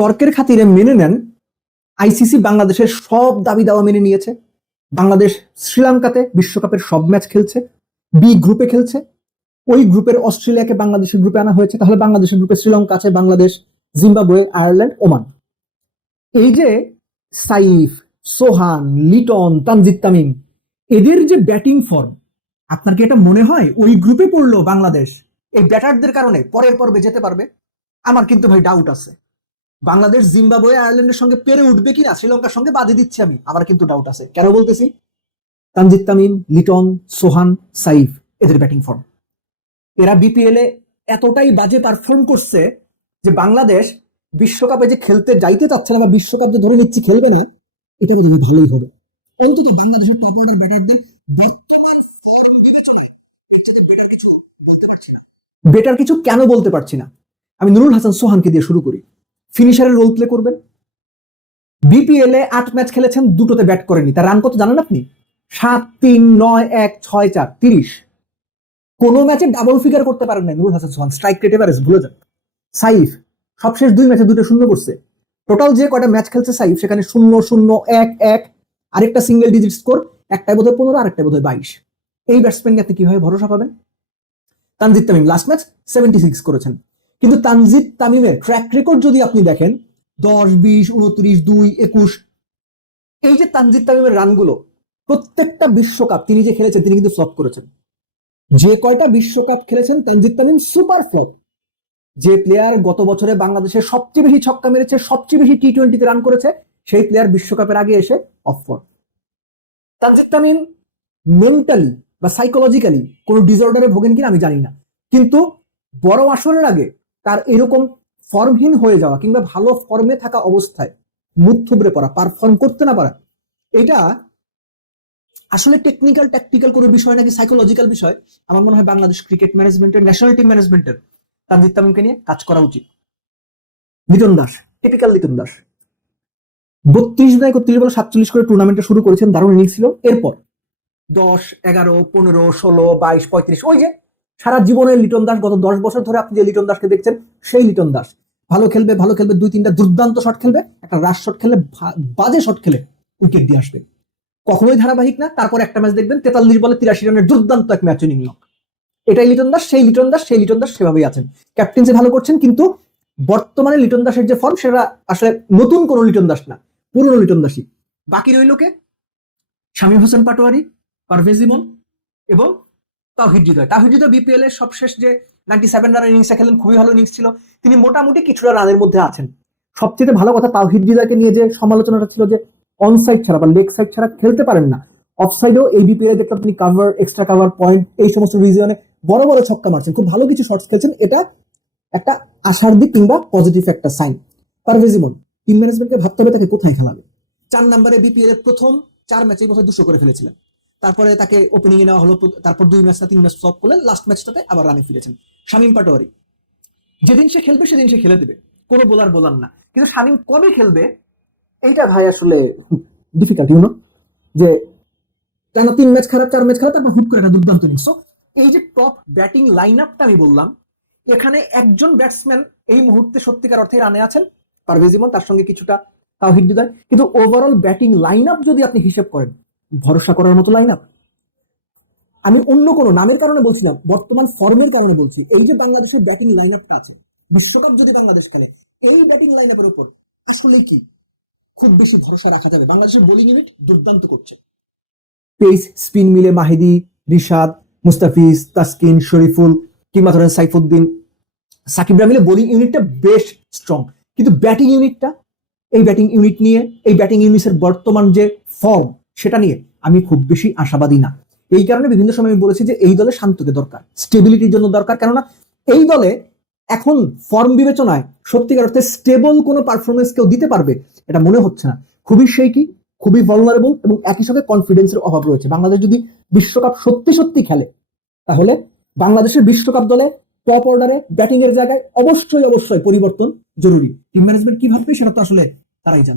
তর্কের খাতিরে মেনে নেন, আইসিসি বাংলাদেশের সব দাবি দাওয়া মেনে নিয়েছে। বাংলাদেশ শ্রীলঙ্কাতে বিশ্বকাপের সব ম্যাচ খেলছে, বি গ্রুপে খেলছে। ওই গ্রুপের অস্ট্রেলিয়াকে বাংলাদেশের গ্রুপে আনা হয়েছে। তাহলে বাংলাদেশের গ্রুপে শ্রীলঙ্কা আছে, বাংলাদেশ, জিম্বাবুয়ে, আয়ারল্যান্ড, ওমান। এই যে সাইফ, সোহান, লিটন, তানজিদ তামিম, এদের যে ব্যাটিং ফর্ম, আপনার কি এটা মনে হয় ওই গ্রুপে পড়লো বাংলাদেশ এই ব্যাটারদের কারণে পরের পর্বে যেতে পারবে? আমার কিন্তু ভাই ডাউট আছে। বাংলাদেশ জিম্বাবুয়ে আয়ারল্যান্ডের সঙ্গে পেরে উঠবে কিনা শ্রীলঙ্কার সঙ্গে বাদে দিচ্ছি আমি, আমার কিন্তু ডাউট আছে। কেন বলতেছি? তানজিদ তামিম, লিটন, সোহান, সাইফ, এদের ব্যাটিং ফর্ম, এরা বিপিএল এ এতটাই বাজে পারফর্ম করছে যে বাংলাদেশ বিশ্বকাপে যে খেলতে যাইতে চাচ্ছে না বা বিশ্বকাপ যে ধরে নিচ্ছে খেলবে না, এটা বোধ হয় ভালোই হবে। অন্তত বাংলাদেশের টপ অর্ডার ব্যাটারদের বর্তমান ফর্ম বিবেচনায় এর চেয়ে বেটার কিছু বলতে পারছি না। বেটার কিছু কেন বলতে পারছি না? আমি নুরুল হাসান সোহানকে দিয়ে শুরু করি। ফিনিশারের রোল প্লে করবেন। বিপিএল এ 8 ম্যাচ খেলেছেন, দুটোতে ব্যাট করেনি। তার রান কত জানেন আপনি? 7, 3, 9, 1, 6, 4, 30। কোন ম্যাচে ডাবল ফিগার করতে পারেন না নুরুল হাসান সোহান। স্ট্রাইক রেট এভারেজ ভুলে যান। সাইফ সবশেষ 2 ম্যাচে 2টা শূন্য করছে। টোটাল যে কয়টা ম্যাচ খেলছে সাইফ, সেখানে 0, 0, 1, 1, আরেকটা সিঙ্গেল ডিজিট স্কোর, একটাই বোধহয় 15, আরেকটা বোধহয় 22। এই ব্যাটসম্যান নিয়ে আপনি কিভাবে ভরসা পাবেন? তানজিদ তামিম লাস্ট ম্যাচ 76 করেছেন, কিন্তু তানজিদ তামিমের ট্র্যাক রেকর্ড যদি আপনি দেখেন 10, 20, 29, 2, 21, এই যে তানজিদ তামিমের রানগুলো, প্রত্যেকটা বিশ্বকাপ তিনি যে খেলেছেন তিনি কিন্তু ফ্লপ করেছেন। যে কয়টা বিশ্বকাপ খেলেছেন তানজিদ তামিম সুপার ফ্লপ। যে প্লেয়ার গত বছরে বাংলাদেশের সবচেয়ে বেশি ছক্কা মেরেছে, সবচেয়ে বেশি টি-20তে রান করেছে, সেই প্লেয়ার বিশ্বকাপের আগে এসে of form. Tanzid Tamim mentally বা সাইকোলজিক্যালি কোনো ডিসঅর্ডারে ভোগেন কিনা আমি জানি না, কিন্তু বড় আসরের আগে তার এরকম ফর্মহীন হয়ে যাওয়া কিংবা ভালো ফর্মে থাকা অবস্থায় মুখ থুবড়ে পড়া, পারফর্ম করতে না পারা, এটা আসলে টেকনিক্যাল ট্যাকটিক্যাল কোনো বিষয় নাকি সাইকোলজিক্যাল বিষয়? আমার মনে হয় বাংলাদেশ ক্রিকেট ম্যানেজমেন্টের, ন্যাশনাল টিম ম্যানেজমেন্টের তানজিদ তামিমকে নিয়ে কাজ করা উচিত। লিটন দাস, টিপিক্যাল লিটন দাস, 32 না 31 বলে 47 করে টুর্নামেন্টটা শুরু করেছেন, দারুণ ইনিংস ছিল। এরপর 10, 11, 15, 16, 22, 35, ওই যে সারা জীবনের লিটন দাস, গত 10 বছর ধরে আপনি যে লিটন দাসকে দেখছেন সেই লিটন দাস। ভালো খেলবে, ভালো খেলবে, 2-3টা দুর্দান্ত শট খেলবে, একটা রাশ শট খেললে, বাজে শট খেলে উইকেট দিয়ে আসবে, কখনোই ধারাবাহিক না। তারপর একটা ম্যাচ দেখবেন 43 বলে 83 রানের দুর্দান্ত এক ম্যাচ উইনিং নক। এটাই লিটন দাস, সেই লিটন দাস, সেই লিটন দাস সেভাবেই আছেন। ক্যাপ্টেন্সি ভালো করছেন, কিন্তু বর্তমানে লিটন দাসের যে ফর্ম সেটা আসলে নতুন কোন লিটন দাস না, পুরনো লিটন দাসই। বাকি রইল কে? শামীম হোসেন পাটোয়ারি, পারভেজ ইমন এবং তাওহিদ হৃদয়। তাওহিদ হৃদয় বিপিএল এর সবশেষ যে 97 রানের ইনিংসটা খেলেন, খুবই ভালো ইনিংস ছিল। তিনি মোটামুটি কিছুটা রানের মধ্যে আছেন। সবচেয়ে ভালো কথা, তাওহিদ হৃদয়কে নিয়ে যে সমালোচনাটা ছিল যে অন সাইড ছাড়া বা লেগ সাইড ছাড়া খেলতে পারেন না, অফ সাইডেও এই বিপিএল দেখলাম তিনি কাভার, এক্সট্রা কাভার পয়েন্ট, এই সমস্ত রিজিয়নে বড় বড় ছক্কা মারছেন, খুব ভালো কিছু শটস খেলছেন। এটা একটা আশার দিক কিংবা পজিটিভ একটা সাইন। পারভেজ ইমন, টিম ম্যানেজমেন্টকে ভাবতে হবে তাকে কোথায় খেলাবে। 4 নম্বরে বিপিএল এর প্রথম 4 ম্যাচে বছর 200 করে ফেলেছিলেন। তারপরে তাকে ওপেনিং এ নেওয়া হলো, তারপর 2 ম্যাচ না 3 ম্যাচ ফ্লপ করলেন, লাস্ট ম্যাচটাতে আবার রানে ফিরেছেন। শামীম পাটোয়ারি, যেদিন সে খেলবে সেদিন সে খেলে দেবে, কোনো বোলার বলার না, কিন্তু শামীম কবে খেলবে এইটা ভাই আসলে ডিফিকাল্ট, যে টানা 3 ম্যাচ খারাপ, 4 ম্যাচ খারাপ, তারপর হুট করে একটা দুর্দান্ত ইনিংস। এই যে টপ ব্যাটিং লাইন আপটা আমি বললাম, এখানে একজন ব্যাটসম্যান এই মুহূর্তে সত্যিকার অর্থে রানে আছেন, পারভেজ ইমন, তার সঙ্গে কিছুটা তাওহিদ হৃদয়, কিন্তু ওভারঅল ব্যাটিং লাইন আপ যদি আপনি হিসেব করেন, ভরসা করার মতো লাইন আপ। আমি অন্য কোনো নামের কারণে বলছিলাম, বর্তমান ফর্মের কারণে বলছি। এই যে বাংলাদেশের ব্যাটিং লাইন আপটা আছে, বিশ্বকাপ যদি বাংলাদেশ খেলে, এই ব্যাটিং লাইন আপের উপর আসলে কি খুব বেশি ভরসা রাখা যাবে? বাংলাদেশের বোলিং ইউনিট দুর্দান্ত করছে, পেস স্পিন মিলে মাহিদি, রিশাদ, মুস্তাফিজ, তাসকিন, শরীফুল কিংবা ধরেন সাইফুদ্দিন, সাকিবরা মিলে বোলিং ইউনিটটা বেশ স্ট্রং, কিন্তু ব্যাটিং ইউনিটটা, এই ব্যাটিং ইউনিট নিয়ে, এই ব্যাটিং ইউনিটের বর্তমান যে ফর্ম সেটা নিয়ে আমি খুব বেশি আশাবাদী না। এই কারণে বিভিন্ন সময় আমি বলেছি যে এই দলে শান্তকে দরকার, স্টেবিলিটির জন্য দরকার। কেননা এই দলে এখন ফর্ম বিবেচনায় সত্যিকার অর্থে স্টেবল কোনো পারফরমেন্স কেউ দিতে পারবে এটা মনে হচ্ছে না। খুবই শেকি, খুবই ভালনারেবল এবং একই সঙ্গে কনফিডেন্সের অভাব রয়েছে। বাংলাদেশ যদি বিশ্বকাপ সত্যি সত্যি খেলে, তাহলে বাংলাদেশের বিশ্বকাপ দলে টপ অর্ডারে ব্যাটিং এর জায়গায় অবশ্যই অবশ্যই পরিবর্তন জরুরি। টিম ম্যানেজমেন্ট কি ভাববে সেটা তো আসলে তারাই জানে।